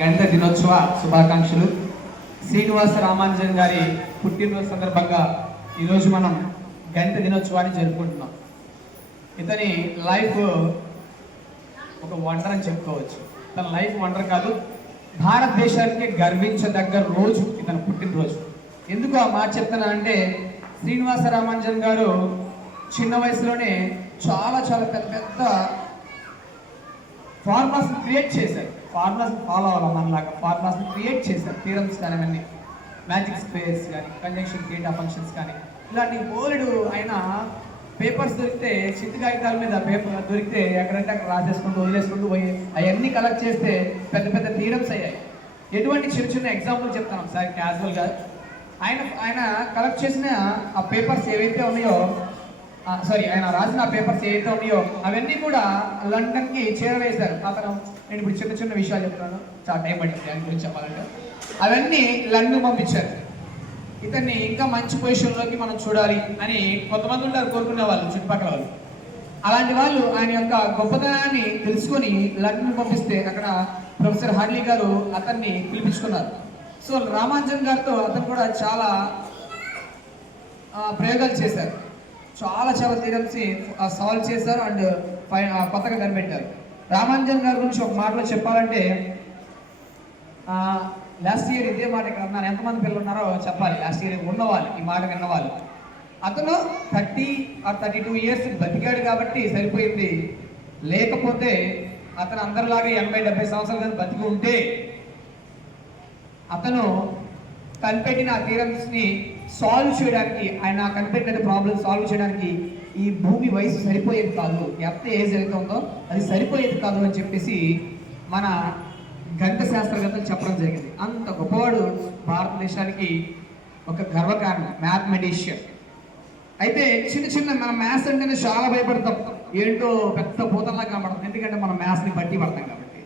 గణిత దినోత్సవ శుభాకాంక్షలు. శ్రీనివాస రామానుజన్ గారి పుట్టినరోజు సందర్భంగా ఈరోజు మనం గణిత దినోత్సవాన్ని జరుపుకుంటున్నాం. ఇతని లైఫ్ ఒక వండర్ అని చెప్పుకోవచ్చు. తన లైఫ్ వండర్ కాదు, భారతదేశానికి గర్వించదగ్గ రోజు ఇతని పుట్టినరోజు. ఎందుకు ఆ మాట చెప్తున్నానంటే, శ్రీనివాస రామానుజన్ గారు చిన్న వయసులోనే చాలా చాలా పెద్ద పెద్ద ఫార్ములాస్ని క్రియేట్ చేశారు. ఫార్ములాస్ని ఫాలో అవ్వాలి, మనలాగా ఫార్ములాస్ని క్రియేట్ చేశారు. థియరమ్స్ కానీ, అవన్నీ మ్యాజిక్ స్క్వేర్స్ కానీ, కంజంక్షన్ థీటా ఫంక్షన్స్ కానీ, ఇలాంటి బోలెడు ఆయన పేపర్స్ దొరికితే, చిత్తి కాగితాల మీద పేపర్ దొరికితే ఎక్కడంటే అక్కడ రాసేసుకుంటూ వదిలేసుకుంటూ పోయి అవన్నీ కలెక్ట్ చేస్తే పెద్ద పెద్ద థియరమ్స్ అయ్యాయి. ఎటువంటి చిన్న చిన్న ఎగ్జాంపుల్ చెప్తాను ఒకసారి క్యాజువల్గా. ఆయన కలెక్ట్ చేసిన ఆ పేపర్స్ ఏవైతే ఉన్నాయో, ఆయన రాసిన పేపర్స్ ఏవైతే ఉన్నాయో అవన్నీ కూడా లండన్కి చేరవేశారు. అతను, నేను ఇప్పుడు చిన్న చిన్న విషయాలు చెప్తాను, చాలా టైం పట్టింది దాని గురించి చెప్పాలంటే. అవన్నీ లండన్ పంపించారు. ఇతన్ని ఇంకా మంచి పొజిషన్లోకి మనం చూడాలి అని కొంతమంది ఉంటారు, కోరుకునే వాళ్ళు, చుట్టుపక్కల వాళ్ళు. అలాంటి వాళ్ళు ఆయన యొక్క గొప్పతనాన్ని తెలుసుకొని లండన్ పంపిస్తే అక్కడ ప్రొఫెసర్ హార్లీ గారు అతన్ని పిలిపించుకున్నారు. సో రామానుజన్ గారితో అతను కూడా చాలా ప్రయోగాలు చేశారు. చాలా చాలా థియరమ్స్ సాల్వ్ చేశారు అండ్ కొత్తగా కనిపెట్టారు. రామానుజన్ గారి గురించి ఒక మాటలో చెప్పాలంటే, లాస్ట్ ఇయర్ ఇదే మాట ఇక్కడ ఉన్నారు, ఎంతమంది పిల్లలు ఉన్నారో చెప్పాలి. లాస్ట్ ఇయర్ ఉన్నవాళ్ళు, ఈ మాట విన్నవాళ్ళు. అతను 30 or 32 years బతికాడు కాబట్టి సరిపోయింది. లేకపోతే అతను అందరిలాగా 80-70 సంవత్సరాలు కానీ బతికి ఉంటే అతను కనిపెట్టిన ఆ థియరమ్స్ని సాల్వ్ చేయడానికి, ఆయన కనిపెట్టిన ప్రాబ్లమ్ సాల్వ్ చేయడానికి ఈ భూమి వయసు సరిపోయేది కాదు, ఎంత ఏజ్ అయితే ఉందో అది సరిపోయేది కాదు అని చెప్పేసి మన గణిత శాస్త్రవేత్తలు చెప్పడం జరిగింది. అంత గొప్పవాడు, భారతదేశానికి ఒక గర్వకారణం, మ్యాథమెటిషియన్. అయితే చిన్న చిన్న మన మ్యాథ్స్ అంటేనే చాలా భయపడతాం, ఏంటో పెద్ద భూతంలా కనబడతాం, ఎందుకంటే మనం మ్యాథ్స్ని బట్టి పడతాం కాబట్టి.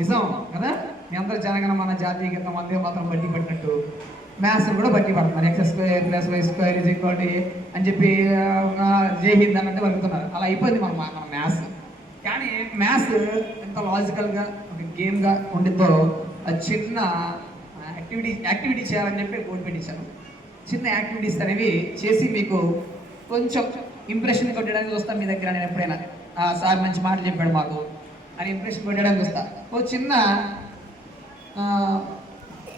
నిజం కదా, మీ అందరూ జనగణ మన జాతీయ గీతం వందే మాత్రం బట్టి పట్టినట్టు మ్యాథ్స్ కూడా బట్టి పడుతున్నారు. x² + y² అని చెప్పి జై హింద్ అన్నట్టు పలుకుతున్నారు. అలా అయిపోయింది మన మ్యాథ్స్. కానీ మ్యాథ్స్ ఎంత లాజికల్గా ఒక గేమ్గా ఉండిద్దో, అది చిన్న యాక్టివిటీ చేయాలని చెప్పి కోడ్ పెట్టించాను. చిన్న యాక్టివిటీస్ అనేవి చేసి మీకు కొంచెం ఇంప్రెషన్ కొట్టడానికి వస్తాను మీ దగ్గర. నేను ఎప్పుడైనా సార్ మంచి మాటలు చెప్పాడు మాకు అని ఇంప్రెషన్ కొట్టడానికి వస్తా. ఓ చిన్న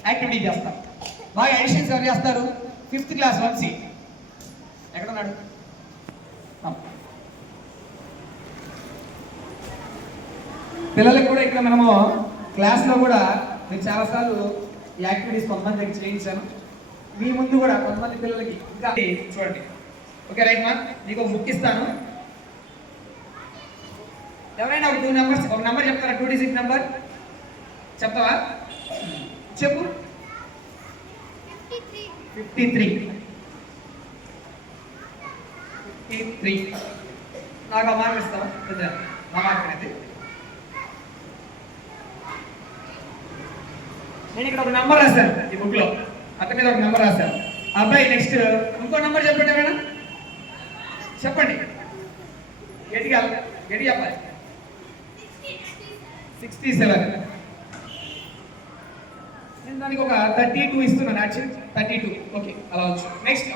యాక్టివిటీ చేస్తాను. బాగా ఎడిషన్స్ ఎవరు చేస్తారు? 5th క్లాస్ 1C ఎక్కడున్నాడు? పిల్లలకి కూడా ఇక్కడ మనము క్లాస్లో కూడా నేను చాలాసార్లు ఈ యాక్టివిటీస్ కొంతమంది దగ్గర చేయించాను. మీ ముందు కూడా కొంతమంది పిల్లలకి ఇంకా చూడండి. ఓకే రైట్ మా, నీకు ఒక బుక్ ఇస్తాను. ఎవరైనా ఒక 2 numbers, ఒక నెంబర్ చెప్తారా? 2 digit నెంబర్ చెప్తావా? చెప్పు. 53. నాకు ఆ మార్క్ ఇస్తావా? నా మార్క్ అనేది నేను ఇక్కడ ఒక నెంబర్ రాశాను ఈ బుక్లో, అతని మీద ఒక నెంబర్ రాశాను. అబ్బాయి నెక్స్ట్ ఇంకో నెంబర్ చెప్పండి. మేడం చెప్పండి, గట్టిగా చెప్పాలి. 67. నేను దానికి ఒక 32 ఇస్తున్నాను. యాక్చువల్లీ 32. ఓకే, అలా వచ్చు. నెక్స్ట్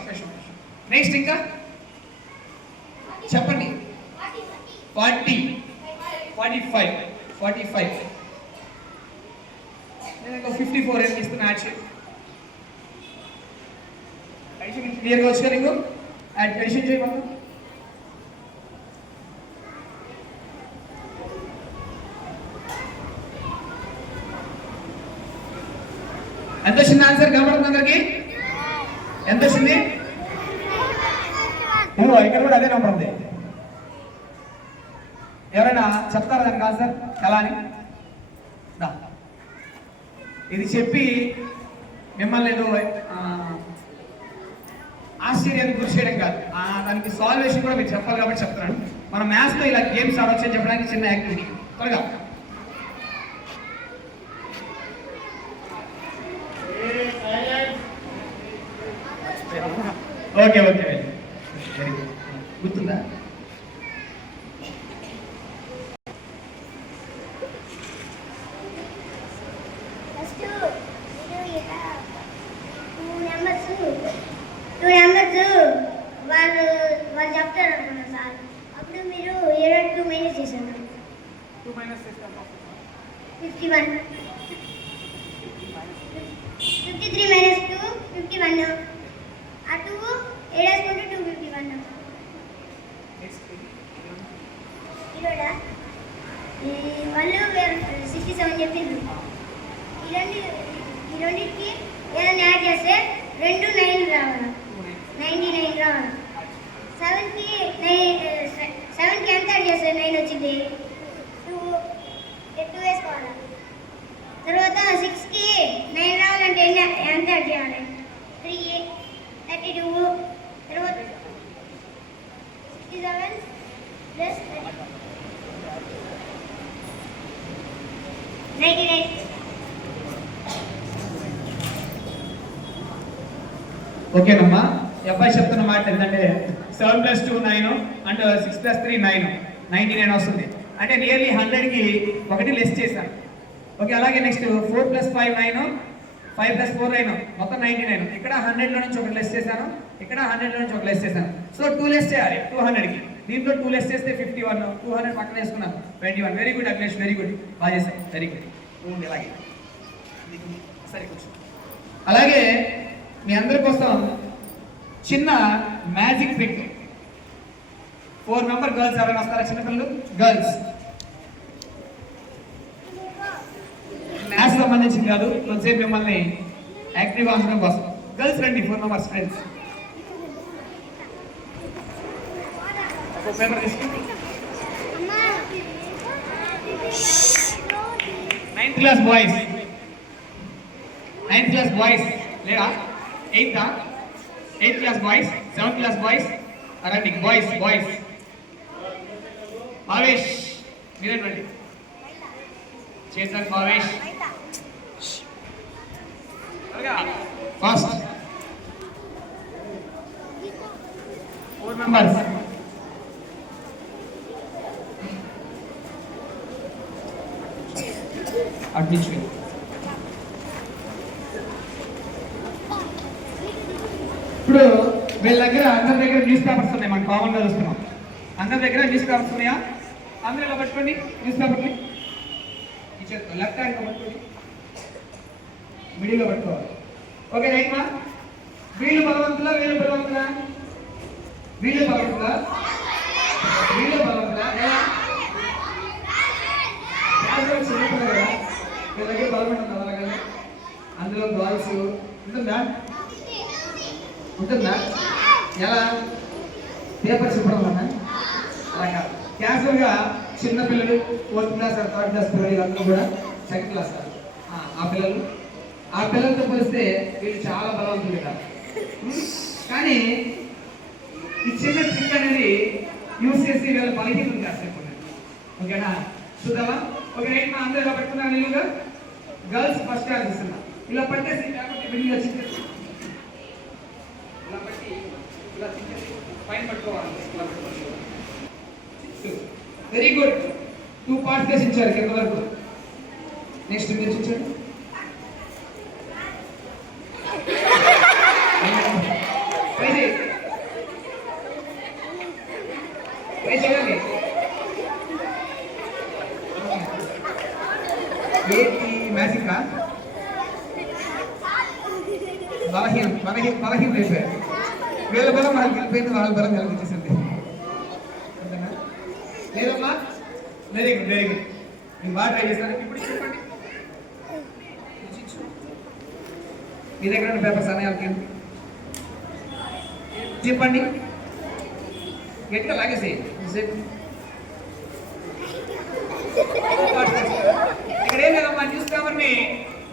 నెక్స్ట్ ఇంకా చెప్పండి. 40, 45. నేను ఇంకా 54 ఇస్తున్నా. యాక్చువల్లీ క్లియర్గా వచ్చా నీకు? అడిషన్ చేయమన్నా. ఎంత వచ్చింది ఆన్సర్? కనబడుతుంది అందరికి? ఎంత వచ్చింది? ఇక్కడ కూడా అదే నెంబర్ ఉంది. ఎవరైనా చెప్తారా దానికి ఆన్సర్ ఎలా అని? ఇది చెప్పి మిమ్మల్ని ఏదో ఆశ్చర్యానికి గురి చేయడం కాదు, దానికి సాల్వేషన్ కూడా మీరు చెప్పాలి కాబట్టి చెప్తున్నాను. మన మ్యాథ్స్లో ఇలా గేమ్స్ ఆడవచ్చు అని చెప్పడానికి చిన్న యాక్టివిటీ. త్వరగా ఓకే వెరీ గుడ్. గుర్తుందా? టూ నెంబర్స్ వాళ్ళు వాళ్ళు చెప్తారు అనుకున్నా సార్. అప్పుడు మీరు 2 మైనస్ చేశాను. 2 మైనస్ చేస్తాను 51. 53 మైనస్ 2 51. ఆ 2 ఏడేసుకుంటే 251. ఇరోడా వాళ్ళు 67 చెప్పిండ్రు. ఈ రెండింటికి ఏదైనా యాడ్ చేస్తే 2 9 రావాలి, 99 రావాలి. 7కి ఎంత యాడ్ చేస్తే 9 వచ్చింది? 2 వేసుకోవాలి. తర్వాత 6కి 9 రావాలంటే ఎంత యాడ్ చేయాలి? 3 32. తర్వాత 67 ప్లస్ 99. ఓకేనమ్మా. ఈ అబ్బాయి చెప్తున్న మాట ఏంటంటే 7 + 2 9 అంటే 6 + 3 9 99 వస్తుంది. అంటే నియర్లీ 100కి ఒకటి లెస్ చేశాను. ఓకే, అలాగే నెక్స్ట్ 4 + 5 9, 5 + 4 9, మొత్తం 99. ఇక్కడ 100లో నుంచి ఒకటి లెస్ చేశాను, ఇక్కడ 100లో నుంచి ఒకటి లెస్ చేశాను. సో 2 లెస్ చేయాలి 200కి. దీంట్లో 2 లెస్ చేస్తే 51, 200 పక్కన వేసుకున్నాను 21. Very good Akhilesh, very good, బాగా చేశాను, వెరీ గుడ్. ఇలాగే సరే కూర్చో. అలాగే మీ అందరి కోసం చిన్న మ్యాజిక్ ట్రిక్. 4 మెంబర్ గర్ల్స్ ఎవరైనా వస్తారా? చిన్నపిల్లలు గర్ల్స్. మ్యాథ్స్ సంబంధించింది కాదు, కొంచెంసేపు మిమ్మల్ని యాక్టివ్గా ఉంచడం కోసం. గర్ల్స్ రండి, 4 మెంబర్స్ ఫ్రెండ్స్. పేపర్ తీసుకుంటే 9th class boys, 9th class boys లేరా? 8th class boys, 7th class boys రండి. బాయ్స్ బాయ్స్ భావేష్ మీరే రండి. Chetan Bhavesh first 4 members. Admission ఇప్పుడు వీళ్ళ దగ్గర అందరి దగ్గర న్యూస్ పేపర్స్ ఉన్నాయి, మనం కామన్గా చూస్తున్నాం. అందరి దగ్గర న్యూస్ పేపర్స్ ఉన్నాయా? అందరూ ఇలా పట్టుకోండి న్యూస్ పేపర్ని. ఈ చేతితో లెఫ్ట్ హ్యాండ్తో పట్టుకోండి, మిడిల్లో పట్టుకోవాలి. ఓకే రైట్ మా? వీళ్ళు బలవంతులా వీళ్ళు బలవంతులా? వీళ్ళు బలవంతులా వీళ్ళు బలవంతులా? చిన్నప్పుడు కదా వీళ్ళ దగ్గర బలవంతం కావాలి కదా. అందులో బాయ్స్ ఉంటుందా? ఉంటుందా? ఎలా? పేపర్స్ ఇవ్వడం అన్నా అలా కాదు. క్యాజువల్గా చిన్నపిల్లలు 4th క్లాస్ 3rd క్లాస్ పిల్లలు అందరూ కూడా 2nd క్లాస్ ఆ పిల్లలతో పోలిస్తే వీళ్ళు చాలా బలవంతులు కదా. కానీ ఈ చిన్న ట్రిక్ అనేది యూజ్ చేసి వీళ్ళ బలహీనం చేస్తారు. ఓకేనా? చూద్దామా? ఓకే రైట్ మా? అందరూ ఇలా పెట్టుకున్నారు. నిలువుగా గర్ల్స్ ఫస్ట్ క్లాస్ ఇస్తున్నా. ఇలా పట్టేసి లేకపోతే బిల్డింగ్ వచ్చింది ఇలా పట్టి ఇలా పైన పట్టుకోవాలి. Very good. 2 పార్ట్స్ చేసి ఇచ్చారు కింద వరకు. నెక్స్ట్ మీరు చూడండి. చేయాలి. ఏంటి మ్యాజిక్? బలహీనం అయిపోయారు. వీళ్ళ బలం వాళ్ళకి వెళ్ళిపోయింది, వాళ్ళ బలం కలిగించేసింది. లేదమ్మా? Very good, very good. మీరు బాగా ట్రై చేస్తారు. ఇప్పుడు చెప్పండి, మీ దగ్గర ఉన్న పేపర్స్ అనే చెప్పండి. గట్టిగా లాగేసేయి. ఇక్కడ ఏం లేదమ్మా, న్యూస్ పేపర్ని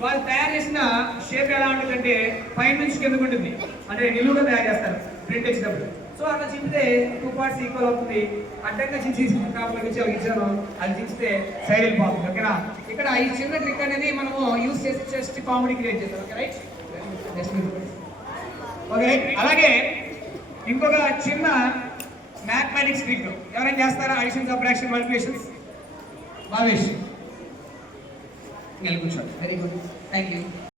వాళ్ళు తయారు చేసిన షేప్ ఎలా ఉంటుందంటే పైన నుంచి కిందకు ఉంటుంది. అంటే నిలువుగా తయారు చేస్తారు ప్రింట్ వచ్చినప్పుడు. సో అలా చింపితే 2 పార్ట్స్ ఈక్వల్ అవుతుంది. అడ్డంగా చించి కాపులకు ఇచ్చి వాళ్ళకి ఇచ్చాను, అది చించితే సైడ్ వెళ్ళిపోతుంది. ఓకేనా? ఇక్కడ ఈ చిన్న ట్రిక్ అనేది మనము యూజ్ చేసి జస్ట్ కామెడీ క్రియేట్ చేస్తాం. Okay right? ఓకే. అలాగే ఇంకొక చిన్న మ్యాథమెటిక్స్ ట్రిక్ ఎవరైనా చేస్తారా? Addition, subtraction, multiplications. భావేష్ కూర్చోండి. Very good, thank you.